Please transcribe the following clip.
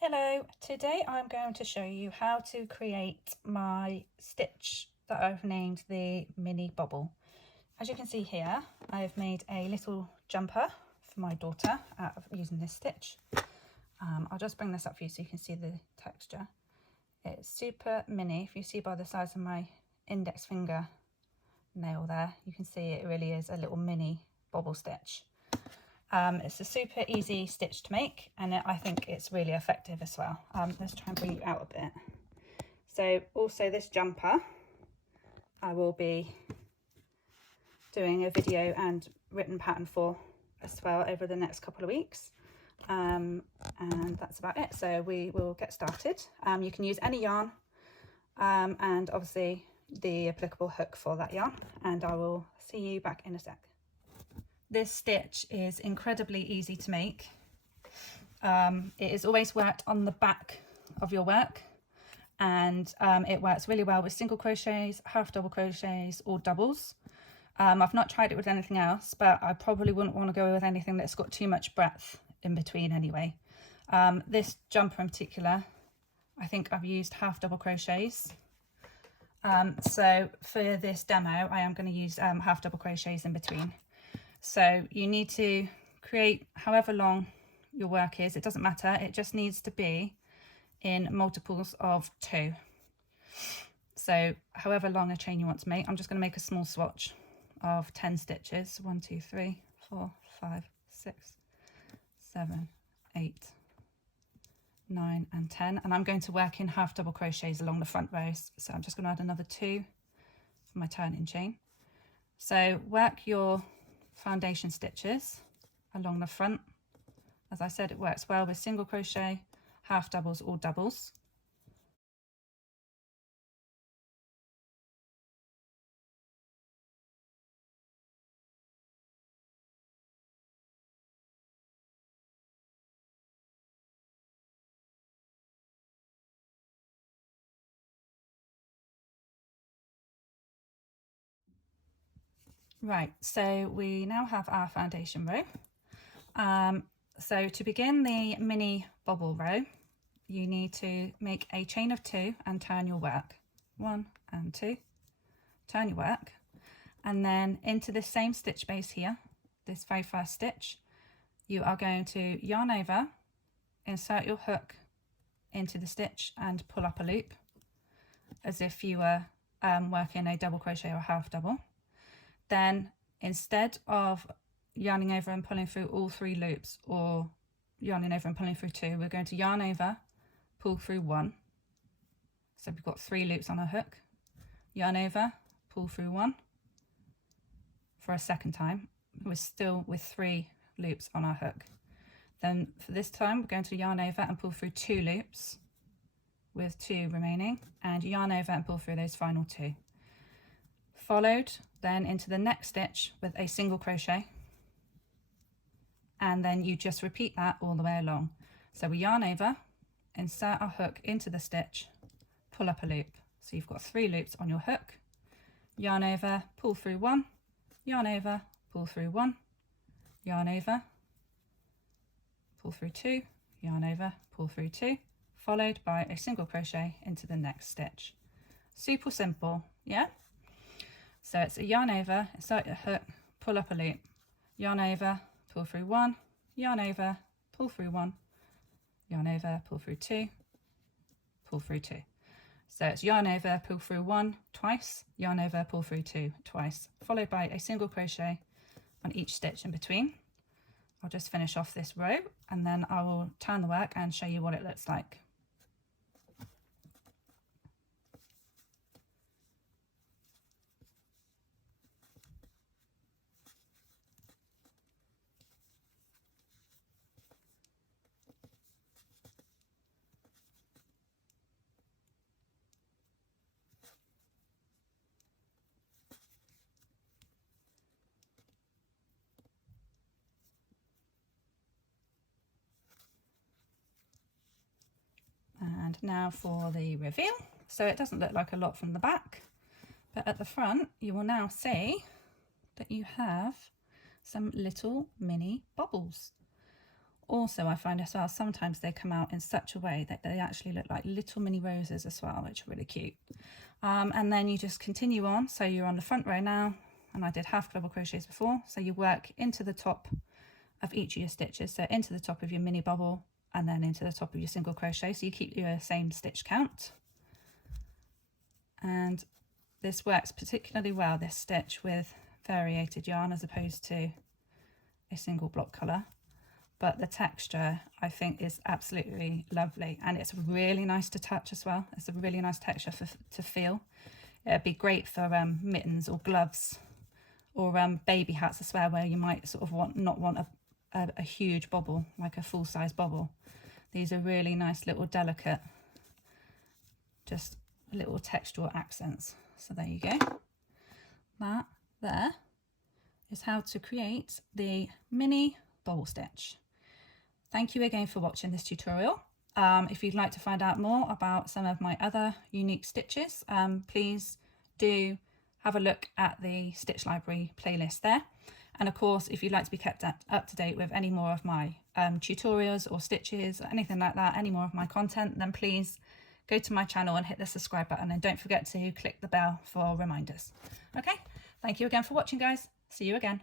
Hello, today I'm going to show you how to create my stitch that I've named the Mini Bobble. As you can see here, I've made a little jumper for my daughter out of using this stitch. I'll just bring this up for you so you can see the texture. It's super mini. If you see by the size of my index finger nail there, you can see it really is a little mini bobble stitch. It's a super easy stitch to make, and I think it's really effective as well. Let's try and bring you out a bit. So also this jumper, I will be doing a video and written pattern for as well over the next couple of weeks. And that's about it. So we will get started. You can use any yarn and obviously the applicable hook for that yarn, and I will see you back in a sec. This stitch is incredibly easy to make. It is always worked on the back of your work, and it works really well with single crochets, half double crochets or doubles. I've not tried it with anything else, but I probably wouldn't want to go with anything that's got too much breadth in between anyway. This jumper in particular, I think I've used half double crochets. So for this demo, I am going to use half double crochets in between. So you need to create however long your work is. It doesn't matter. It just needs to be in multiples of 2. So however long a chain you want to make, I'm just going to make a small swatch of 10 stitches. 1, 2, 3, 4, 5, 6, 7, 8, 9 and 10. And I'm going to work in half double crochets along the front rows. So I'm just going to add another 2 for my turning chain. So work your foundation stitches along the front. As I said, it works well with single crochet, half doubles or doubles. Right, so we now have our foundation row. So to begin the mini bobble row, you need to make a chain of 2 and turn your work. 1 and 2, turn your work, and then into this same stitch base here, this very first stitch, you are going to yarn over, insert your hook into the stitch and pull up a loop as if you were working a double crochet or half double. Then instead of yarning over and pulling through all 3 loops or yarning over and pulling through 2, we're going to yarn over, pull through 1. So we've got 3 loops on our hook, yarn over, pull through 1 for a second time. We're still with 3 loops on our hook. Then for this time, we're going to yarn over and pull through 2 loops with 2 remaining, and yarn over and pull through those final 2. Followed then into the next stitch with a single crochet, and then you just repeat that all the way along. So we yarn over, insert our hook into the stitch, pull up a loop. So you've got 3 loops on your hook, yarn over, pull through 1, yarn over, pull through 1, yarn over, pull through 2, yarn over, pull through 2, followed by a single crochet into the next stitch. Super simple, yeah? So it's a yarn over, insert your hook, pull up a loop, yarn over, pull through 1, yarn over, pull through 1, yarn over, pull through 2, pull through 2. So it's yarn over, pull through 1 twice, yarn over, pull through 2 twice, followed by a single crochet on each stitch in between. I'll just finish off this row and then I will turn the work and show you what it looks like. And now for the reveal. So it doesn't look like a lot from the back, but at the front you will now see that you have some little mini bobbles. also I find as well, sometimes they come out in such a way that they actually look like little mini roses as well, which are really cute. And then you just continue on. So you're on the front row now, and I did half double crochets before. So you work into the top of each of your stitches. So into the top of your mini bobble and then into the top of your single crochet. So you keep your same stitch count. And this works particularly well, this stitch, with variated yarn as opposed to a single block colour. But the texture I think is absolutely lovely, and it's really nice to touch as well. It's a really nice texture to feel. It'd be great for mittens or gloves or baby hats as well, where you might sort of not want a huge bobble, like a full-size bobble. These are really nice little delicate, just little textural accents. So there you go. That there is how to create the mini bobble stitch. Thank you again for watching this tutorial. If you'd like to find out more about some of my other unique stitches, please do have a look at the Stitch Library playlist there. And of course, if you'd like to be kept up to date with any more of my tutorials or stitches or anything like that, any more of my content, then please go to my channel and hit the subscribe button, and don't forget to click the bell for reminders. Okay, thank you again for watching, guys. See you again.